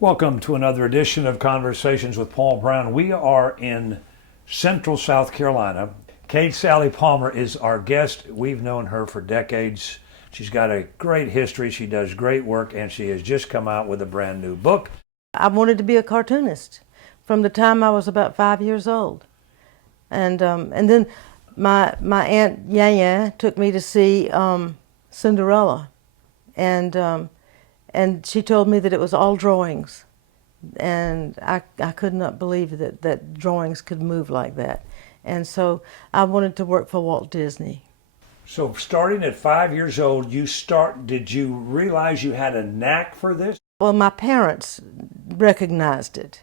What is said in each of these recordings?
Welcome to another edition of Conversations with Paul Brown. We are in Central South Carolina. Kate Salley Palmer is our guest. We've known her for decades. She's got a great history. She does great work, and she has just come out with a brand new book. I wanted to be a cartoonist from the time I was about 5 years old. And then my Aunt Yaya took me to see Cinderella. And she told me that it was all drawings. And I could not believe that drawings could move like that. And so I wanted to work for Walt Disney. So starting at 5 years old, did you realize you had a knack for this? Well, my parents recognized it.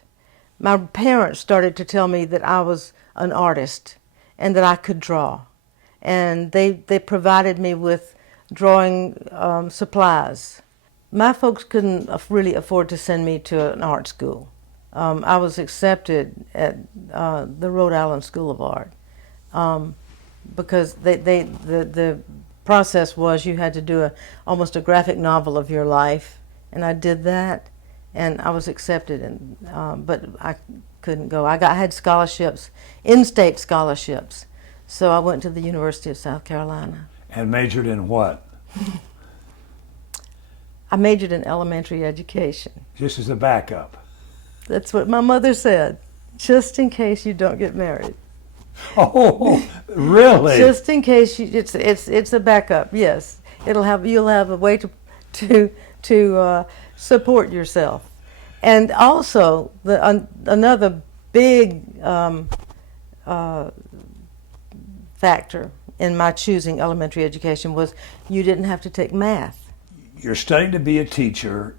My parents started to tell me that I was an artist and that I could draw. And they provided me with drawing supplies. My folks couldn't really afford to send me to an art school. I was accepted at the Rhode Island School of Art because the process was you had to do almost a graphic novel of your life, and I did that, and I was accepted, but I couldn't go. I had scholarships, in-state scholarships, so I went to the University of South Carolina. And majored in what? I majored in elementary education. Just as a backup. That's what my mother said, just in case you don't get married. Oh, really? Just in case it's a backup. Yes, you'll have a way to support yourself, and also another big factor in my choosing elementary education was you didn't have to take math. You're studying to be a teacher.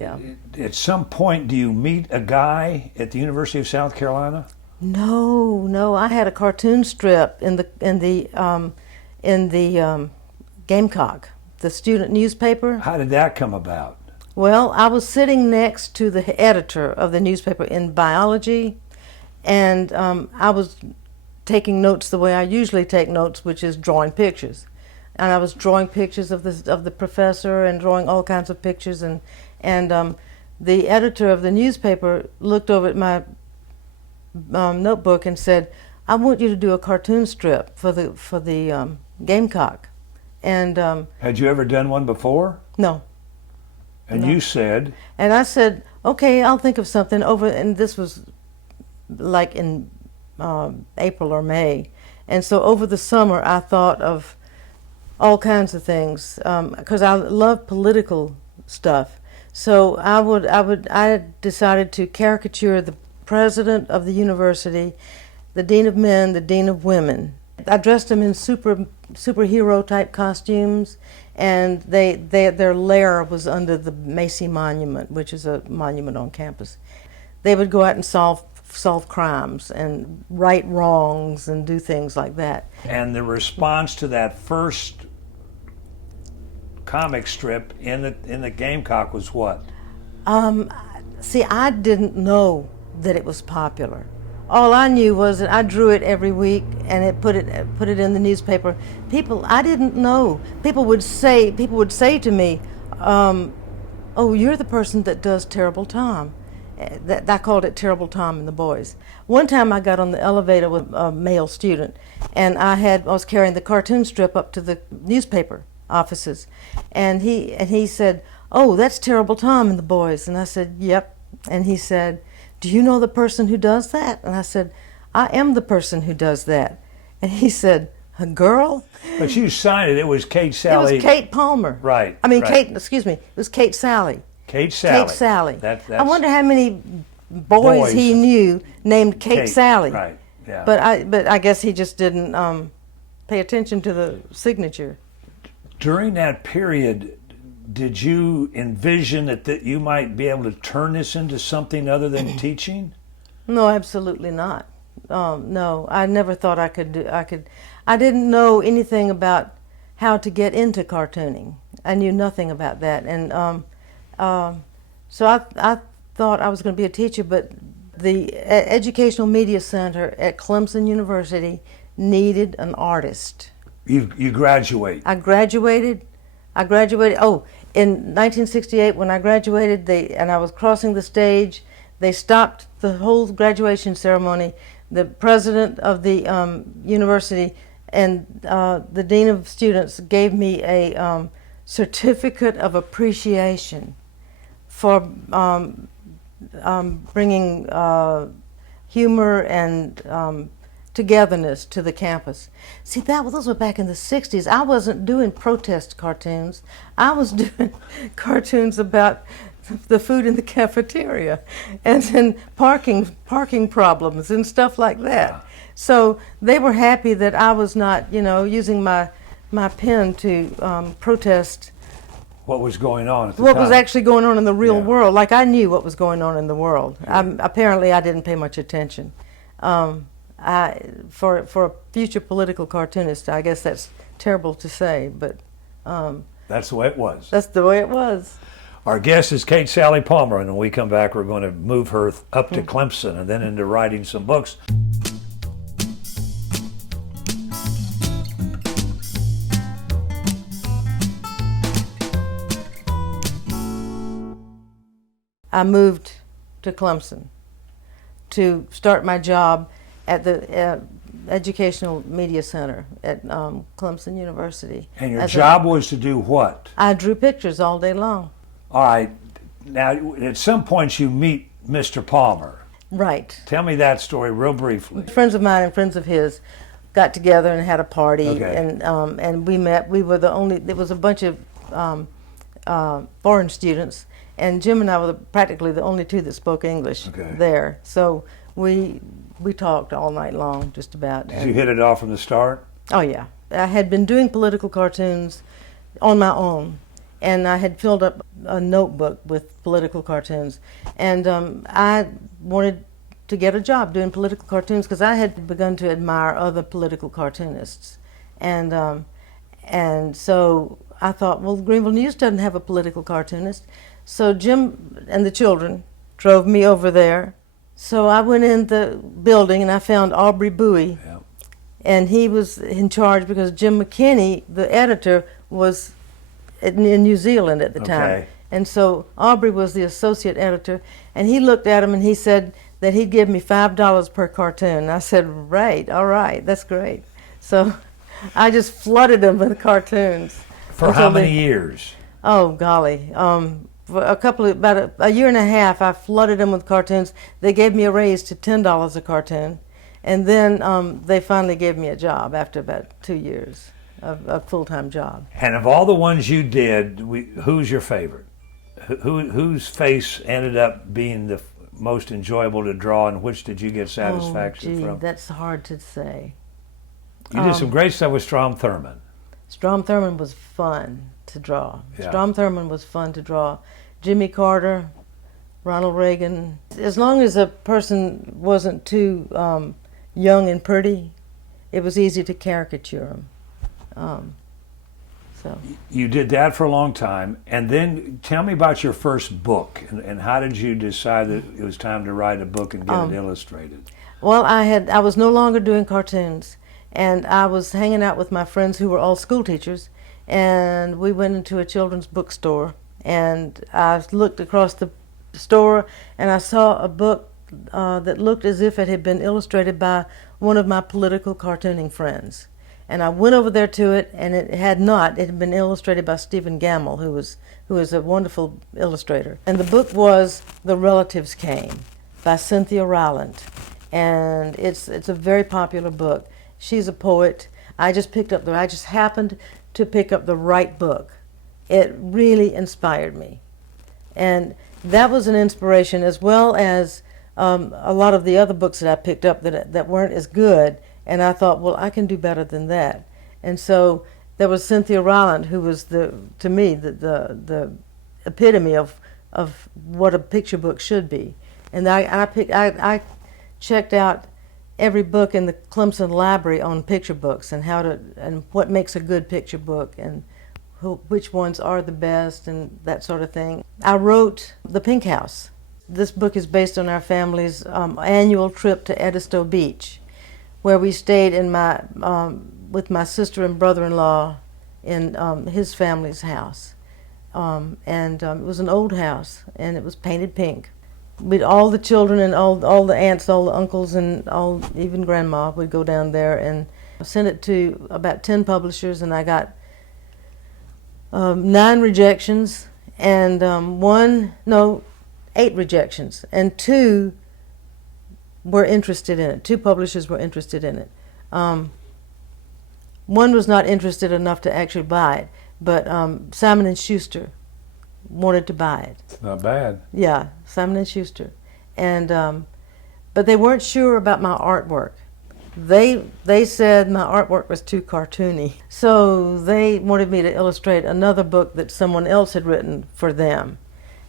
Yeah. At some point, do you meet a guy at the University of South Carolina? No. I had a cartoon strip in the Gamecock, the student newspaper. How did that come about? Well, I was sitting next to the editor of the newspaper in biology, and I was taking notes the way I usually take notes, which is drawing pictures. And I was drawing pictures of the professor and drawing all kinds of pictures, and the editor of the newspaper looked over at my notebook and said, "I want you to do a cartoon strip for the Gamecock." And had you ever done one before? No. And No. you said? And I said, "Okay, I'll think of something over." And this was like in April or May, and so over the summer I thought of all kinds of things because I love political stuff. So I decided to caricature the president of the university, the dean of men, the dean of women. I dressed them in superhero type costumes, and their lair was under the Macy Monument, which is a monument on campus. They would go out and solve crimes and right wrongs and do things like that. And the response to that first comic strip in the Gamecock was what? See, I didn't know that it was popular. All I knew was that I drew it every week and it put it in the newspaper. I didn't know. People would say to me, "Oh, you're the person that does Terrible Tom." I called it Terrible Tom and the Boys. One time I got on the elevator with a male student, and I was carrying the cartoon strip up to the newspaper offices, and he said, "Oh, that's Terrible Tom and the Boys." And I said, "Yep." And he said, "Do you know the person who does that?" And I said, "I am the person who does that." And he said, "A girl?" But you signed it. It was Kate Salley. It was Kate Palmer. Right. I mean, right. Kate. Excuse me. It was Kate Salley. Kate Salley. Kate Salley. That's I wonder how many boys he knew named Kate Salley. Right. Yeah. But I guess he just didn't pay attention to the signature. During that period, did you envision that you might be able to turn this into something other than teaching? No, absolutely not. No, I never thought I could. I didn't know anything about how to get into cartooning. I knew nothing about that, and so I thought I was going to be a teacher. But the Educational Media Center at Clemson University needed an artist. You graduate. I graduated. Oh, In 1968, when I graduated, and I was crossing the stage, they stopped the whole graduation ceremony. The president of the university and the dean of students gave me a certificate of appreciation for bringing humor and togetherness to the campus. See, those were back in the 60s. I wasn't doing protest cartoons. I was doing cartoons about the food in the cafeteria and then parking problems and stuff like that. So they were happy that I was not, using my pen to protest what was going on at the what time. was actually going on in the real world. Like I knew what was going on in the world. Apparently I didn't pay much attention. For a future political cartoonist, I guess that's terrible to say, but that's the way it was. That's the way it was. Our guest is Kate Salley Palmer, and when we come back, we're going to move her up to Clemson and then into writing some books. I moved to Clemson to start my job at the Educational Media Center at Clemson University. And your job was to do what? I drew pictures all day long. All right. Now, at some point you meet Mr. Palmer. Right. Tell me that story real briefly. Friends of mine and friends of his got together and had a party, Okay. and we met. We were the only. There was a bunch of foreign students, and Jim and I were practically the only two that spoke English there. So we talked all night long, just about. Did you hit it off from the start? Oh yeah, I had been doing political cartoons on my own, and I had filled up a notebook with political cartoons, and I wanted to get a job doing political cartoons because I had begun to admire other political cartoonists, and so I thought, well, Greenville News doesn't have a political cartoonist, so Jim and the children drove me over there. So I went in the building and I found Aubrey Bowie, and he was in charge because Jim McKinney, the editor, was in New Zealand at the time. And so Aubrey was the associate editor, and he looked at him and he said that he'd give me $5 per cartoon. And I said, right, all right, that's great. So I just flooded them with cartoons. For how many years? Oh, golly. For about a year and a half, I flooded them with cartoons. They gave me a raise to $10 a cartoon. And then they finally gave me a job after about 2 years, a full-time job. And of all the ones you did, who's your favorite? Whose face ended up being the most enjoyable to draw, and which did you get satisfaction from? That's hard to say. You did some great stuff with Strom Thurmond. Strom Thurmond was fun to draw. Yeah. Strom Thurmond was fun to draw. Jimmy Carter, Ronald Reagan. As long as a person wasn't too young and pretty, it was easy to caricature them. So You did that for a long time, and then tell me about your first book, and how did you decide that it was time to write a book and get it illustrated? Well, I was no longer doing cartoons, and I was hanging out with my friends who were all school teachers, and we went into a children's bookstore, and I looked across the store and I saw a book that looked as if it had been illustrated by one of my political cartooning friends. And I went over there to it, and it had not. It had been illustrated by Stephen Gamble, who is a wonderful illustrator. And the book was The Relatives Came by Cynthia Ryland. And it's a very popular book. She's a poet. I just happened to pick up the right book. It really inspired me. And that was an inspiration, as well as a lot of the other books that I picked up that weren't as good. And I thought, well, I can do better than that. And so there was Cynthia Ryland, who was to me the epitome of what a picture book should be. And I checked out every book in the Clemson Library on picture books and what makes a good picture book and which ones are the best and that sort of thing. I wrote The Pink House. This book is based on our family's annual trip to Edisto Beach, where we stayed with my sister and brother-in-law in his family's house. It was an old house, and it was painted pink. All the children and all the aunts, all the uncles, and even Grandma would go down there and send it to about 10 publishers, and I got 9 rejections and 8 rejections, and 2 were interested in it. 2 publishers were interested in it. One was not interested enough to actually buy it, but Simon and Schuster wanted to buy it. It's not bad. Yeah, Simon and Schuster, and but they weren't sure about my artwork. They said my artwork was too cartoony, so they wanted me to illustrate another book that someone else had written for them,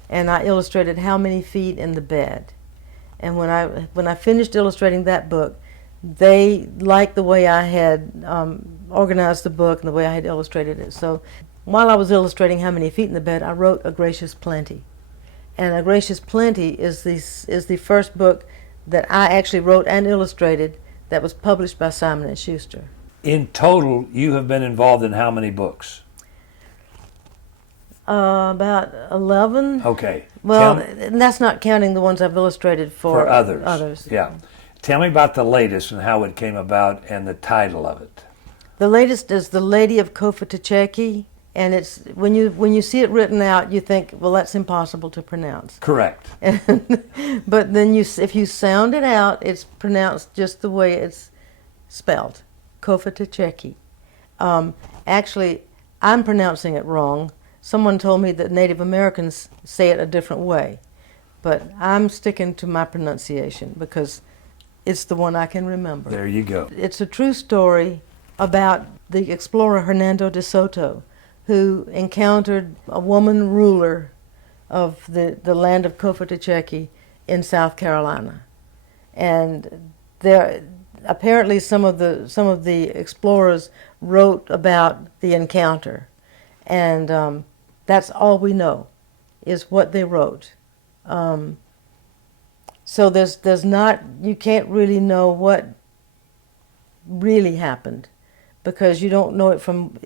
and I illustrated How Many Feet in the Bed. And when I finished illustrating that book, they liked the way I had organized the book and the way I had illustrated it. So while I was illustrating How Many Feet in the Bed, I wrote A Gracious Plenty. And A Gracious Plenty is the first book that I actually wrote and illustrated that was published by Simon & Schuster. In total, you have been involved in how many books? About 11. Okay. Well, and that's not counting the ones I've illustrated for others. Yeah. Tell me about the latest and how it came about and the title of it. The latest is The Lady of Kofutacheki, and it's when you see it written out, you think, well, that's impossible to pronounce. Correct. But then if you sound it out, it's pronounced just the way it's spelled, Kofutacheki. Actually, I'm pronouncing it wrong. Someone told me that Native Americans say it a different way, but I'm sticking to my pronunciation because it's the one I can remember. There you go. It's a true story about the explorer Hernando de Soto, who encountered a woman ruler of the land of Kofutacheki in South Carolina. And there apparently some of the explorers wrote about the encounter, and that's all we know is what they wrote. So there's not, you can't really know what really happened because you don't know it from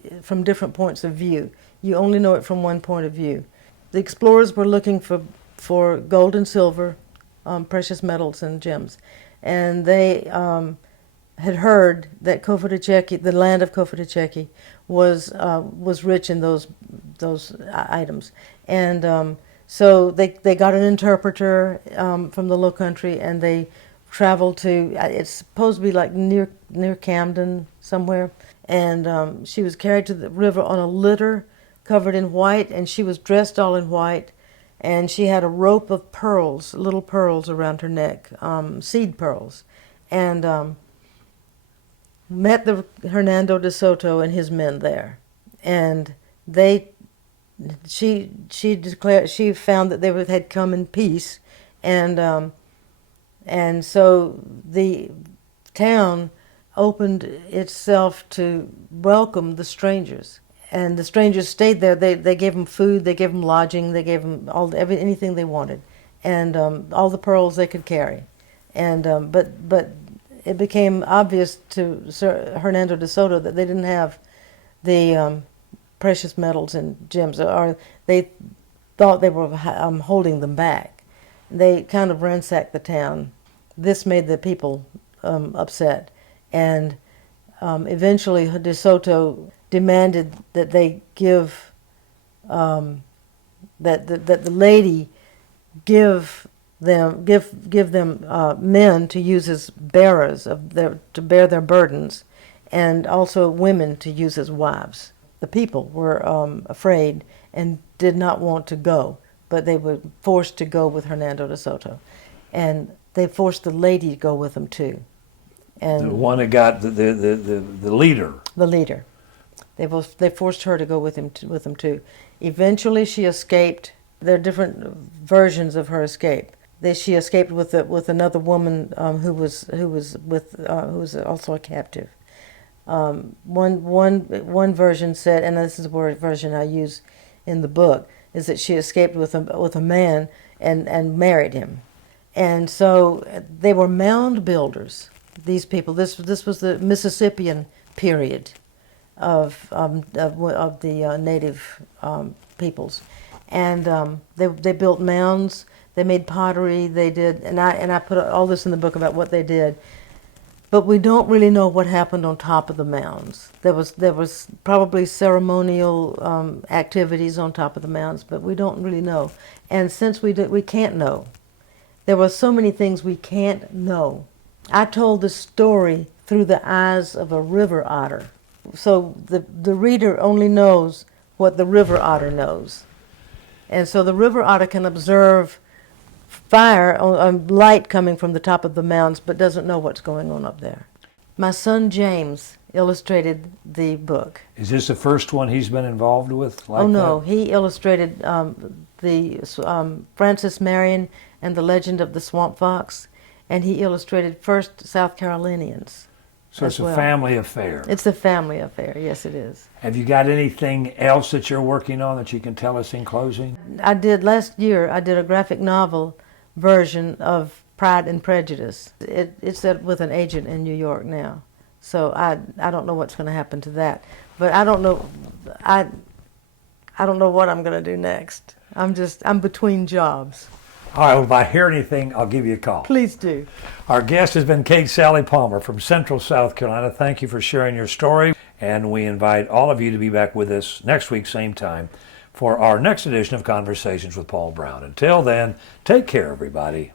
different points of view. You only know it from one point of view. The explorers were looking for gold and silver, precious metals and gems, and they had heard that Kofutacheki, the land of Kofutacheki, was rich in those items, and so they got an interpreter from the Low Country, and they traveled to, it's supposed to be like near Camden somewhere, and she was carried to the river on a litter covered in white, and she was dressed all in white, and she had a rope of pearls, little pearls around her neck, seed pearls, and met the Hernando de Soto and his men there, and she declared, she found that they had come in peace, and so the town opened itself to welcome the strangers, and the strangers stayed there. They gave them food, they gave them lodging, they gave them anything they wanted, and all the pearls they could carry, and but it became obvious to Sir Hernando de Soto that they didn't have the precious metals and gems, or they thought they were holding them back. They kind of ransacked the town. This made the people upset, and eventually De Soto demanded that they give that the lady give them men to use as bearers to bear their burdens, and also women to use as wives. The people were afraid and did not want to go, but they were forced to go with Hernando de Soto, and they forced the lady to go with them too. And the one that got the leader. The leader. They forced her to go with them too. Eventually, she escaped. There are different versions of her escape. She escaped with another woman who was also a captive. One version said, and this is the version I use in the book, is that she escaped with a man and married him, and so they were mound builders. These people. This was the Mississippian period, of the native peoples, and they built mounds. They made pottery. They did, and I put all this in the book about what they did. But we don't really know what happened on top of the mounds. There was probably ceremonial activities on top of the mounds, but we don't really know. And since we can't know, there were so many things we can't know. I told the story through the eyes of a river otter, so the reader only knows what the river otter knows, and so the river otter can observe fire, light coming from the top of the mounds, but doesn't know what's going on up there. My son James illustrated the book. Is this the first one he's been involved with? Like Oh no, that? he illustrated Francis Marion and the Legend of the Swamp Fox, and he illustrated First South Carolinians. So it's well. a family affair. It's a family affair, yes it is. Have you got anything else that you're working on that you can tell us in closing? Last year I did a graphic novel version of Pride and Prejudice. It's with an agent in New York now. So I don't know what's going to happen to that. But I don't know what I'm going to do next. I'm between jobs. All right, well, if I hear anything, I'll give you a call. Please do. Our guest has been Kate Salley Palmer from Central South Carolina. Thank you for sharing your story, and we invite all of you to be back with us next week, same time, for our next edition of Conversations with Paul Brown. Until then, take care, everybody.